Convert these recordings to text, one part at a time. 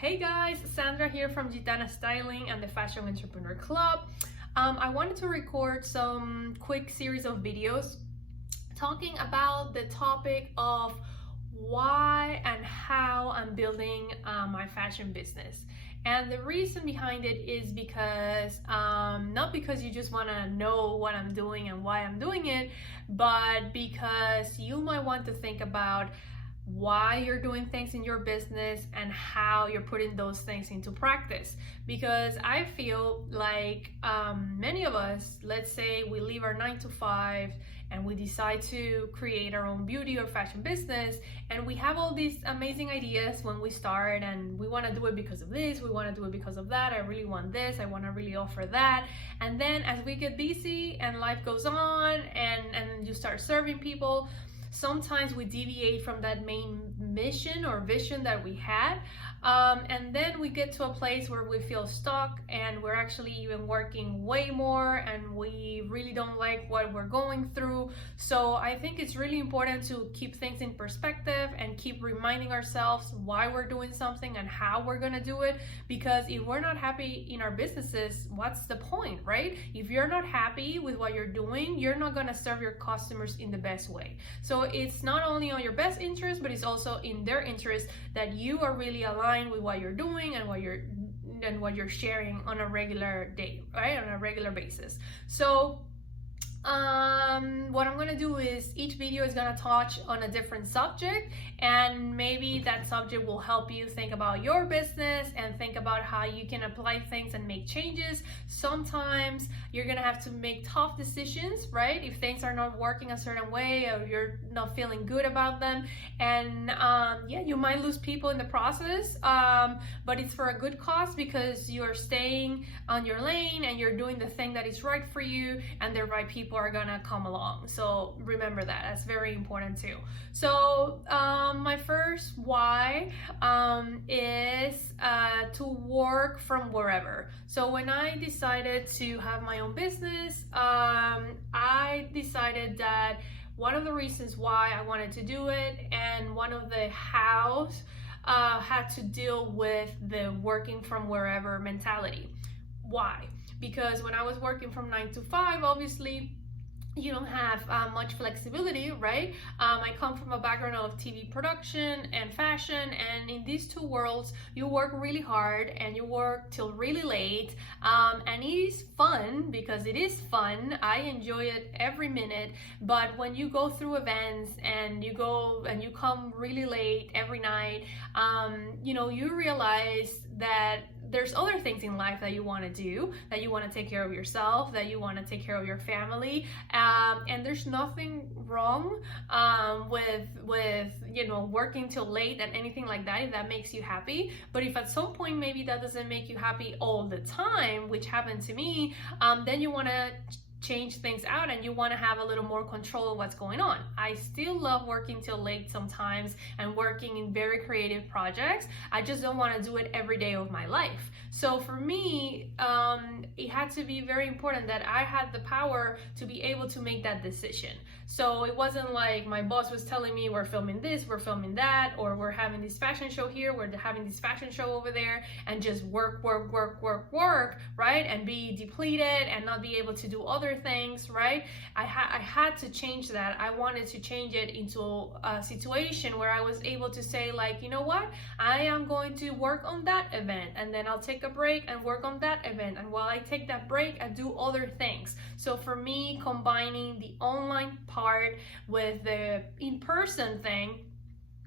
Hey guys, Sandra here from Gitana Styling and the Fashion Entrepreneur Club. I wanted to record some quick series of videos talking about the topic of why and how I'm building my fashion business. And the reason behind it is because, not because you just want to know what I'm doing and why I'm doing it, but because you might want to think about why you're doing things in your business and how you're putting those things into practice. Because I feel like many of us, let's say we leave our 9 to 5 and we decide to create our own beauty or fashion business, and we have all these amazing ideas when we start, and we want to do it because of this, we want to do it because of that, I really want this, I want to really offer that. And then as we get busy and life goes on and you start serving people, sometimes we deviate from that main mission or vision that we had, and then we get to a place where we feel stuck and we're actually even working way more and we really don't like what we're going through. So I think it's really important to keep things in perspective and keep reminding ourselves why we're doing something and how we're gonna do it, because if we're not happy in our businesses, what's the point, right? If you're not happy with what you're doing, you're not gonna serve your customers in the best way. So it's not only on your best interest, but it's also in their interest that you are really aligned with what you're doing and what you're sharing on a regular day, right? On a regular basis. So what I'm gonna do is each video is gonna touch on a different subject, and maybe that subject will help you think about your business and think about how you can apply things and make changes. Sometimes you're gonna have to make tough decisions, right? If things are not working a certain way or you're not feeling good about them, and yeah, you might lose people in the process, but it's for a good cause because you're staying on your lane and you're doing the thing that is right for you, and the right people are gonna come along. So remember that, that's very important too. So my first why is to work from wherever. So when I decided to have my own business, I decided that one of the reasons why I wanted to do it and one of the hows had to deal with the working from wherever mentality. Why? Because when I was working from 9 to 5, obviously you don't have much flexibility, right? I come from a background of TV production and fashion, and in these two worlds you work really hard and you work till really late, and it is fun because it is fun. I enjoy it every minute, but when you go through events and you go and you come really late every night, you realize that there's other things in life that you want to do, that you want to take care of yourself, that you want to take care of your family, and there's nothing wrong with working till late and anything like that if that makes you happy. But if at some point maybe that doesn't make you happy all the time, which happened to me, then you want to change things out and you want to have a little more control of what's going on. I still love working till late sometimes and working in very creative projects. I just don't want to do it every day of my life. So for me, it had to be very important that I had the power to be able to make that decision. So it wasn't like my boss was telling me we're filming this, we're filming that, or we're having this fashion show here, we're having this fashion show over there, and just work, right? And be depleted and not be able to do other things, right? I had to change that. I wanted to change it into a situation where I was able to say, like, you know what? I am going to work on that event, and then I'll take a break and work on that event. And while I take that break, I do other things. So for me, combining the online part with the in-person thing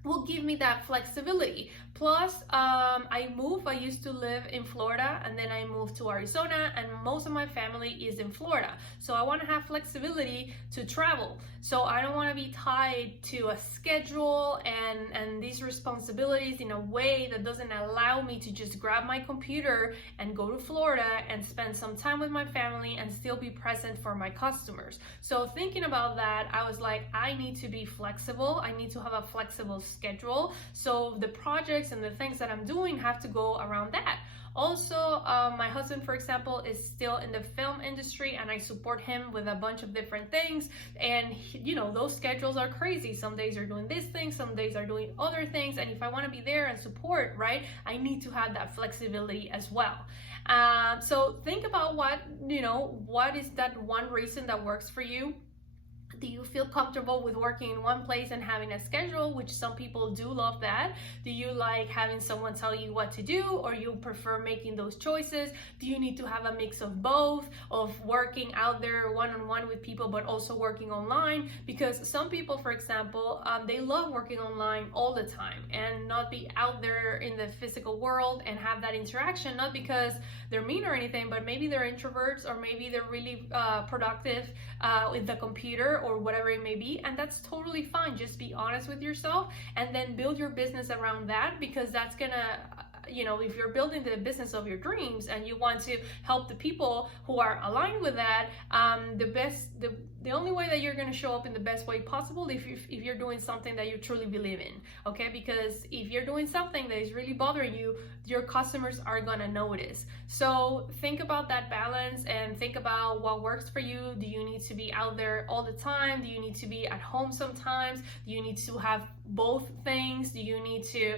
will give me that flexibility. Plus, I used to live in Florida, and then I moved to Arizona, and most of my family is in Florida. So I want to have flexibility to travel. So I don't want to be tied to a schedule and these responsibilities in a way that doesn't allow me to just grab my computer and go to Florida and spend some time with my family and still be present for my customers. So thinking about that, I was like, I need to be flexible. I need to have a flexible schedule. So the projects and the things that I'm doing have to go around that. Also, my husband, for example, is still in the film industry, and I support him with a bunch of different things. And you know, those schedules are crazy. Some days are doing this thing, some days are doing other things. And if I want to be there and support, right, I need to have that flexibility as well. So think about what is that one reason that works for you. Do you feel comfortable with working in one place and having a schedule, which some people do love that? Do you like having someone tell you what to do, or you prefer making those choices? Do you need to have a mix of both, of working out there one-on-one with people, but also working online? Because some people, for example, they love working online all the time and not be out there in the physical world and have that interaction, not because they're mean or anything, but maybe they're introverts, or maybe they're really productive with the computer or whatever it may be, and that's totally fine. Just be honest with yourself and then build your business around that, because that's gonna, if you're building the business of your dreams and you want to help the people who are aligned with that, the only way that you're going to show up in the best way possible if you're doing something that you truly believe in, okay? Because if you're doing something that is really bothering you, your customers are going to notice. So think about that balance and think about what works for you. Do you need to be out there all the time? Do you need to be at home sometimes? Do you need to have both things? Do you need to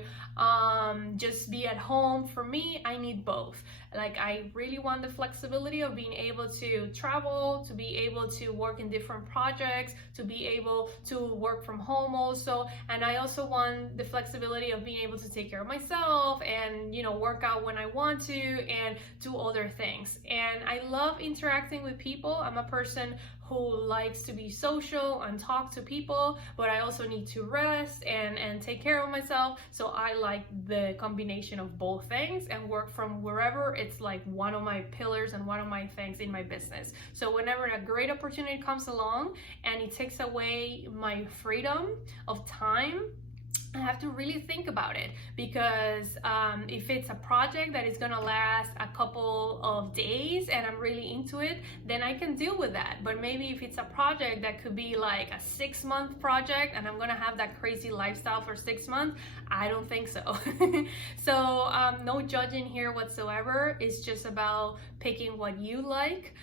just be at home? For me, I need both. Like, I really want the flexibility of being able to travel, to be able to work in different projects, to be able to work from home also. And I also want the flexibility of being able to take care of myself and, work out when I want to and do other things. And I love interacting with people. I'm a person who likes to be social and talk to people, but I also need to rest and take care of myself. So I like the combination of both things and work from wherever. It's like one of my pillars and one of my things in my business. So whenever a great opportunity comes along and it takes away my freedom of time, I have to really think about it, because if it's a project that is gonna last a couple of days and I'm really into it, then I can deal with that. But maybe if it's a project that could be like a 6-month project and I'm gonna have that crazy lifestyle for 6 months, I don't think so. So no judging here whatsoever. It's just about picking what you like.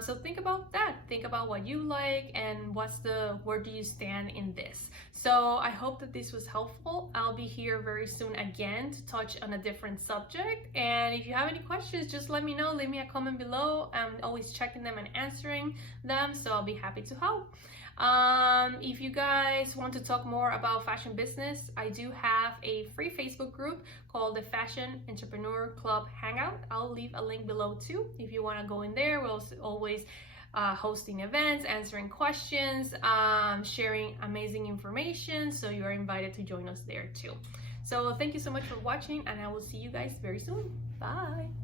So think about that. Think about what you like and where do you stand in this. So I hope that this was helpful. I'll be here very soon again to touch on a different subject. And if you have any questions, just let me know. Leave me a comment below. I'm always checking them and answering them, so I'll be happy to help. If you guys want to talk more about fashion business, I do have a free Facebook group called the Fashion Entrepreneur Club Hangout. I'll leave a link below too if you want to go in there. We'll always hosting events, answering questions, sharing amazing information, so you are invited to join us there too. So thank you so much for watching, and I will see you guys very soon. Bye.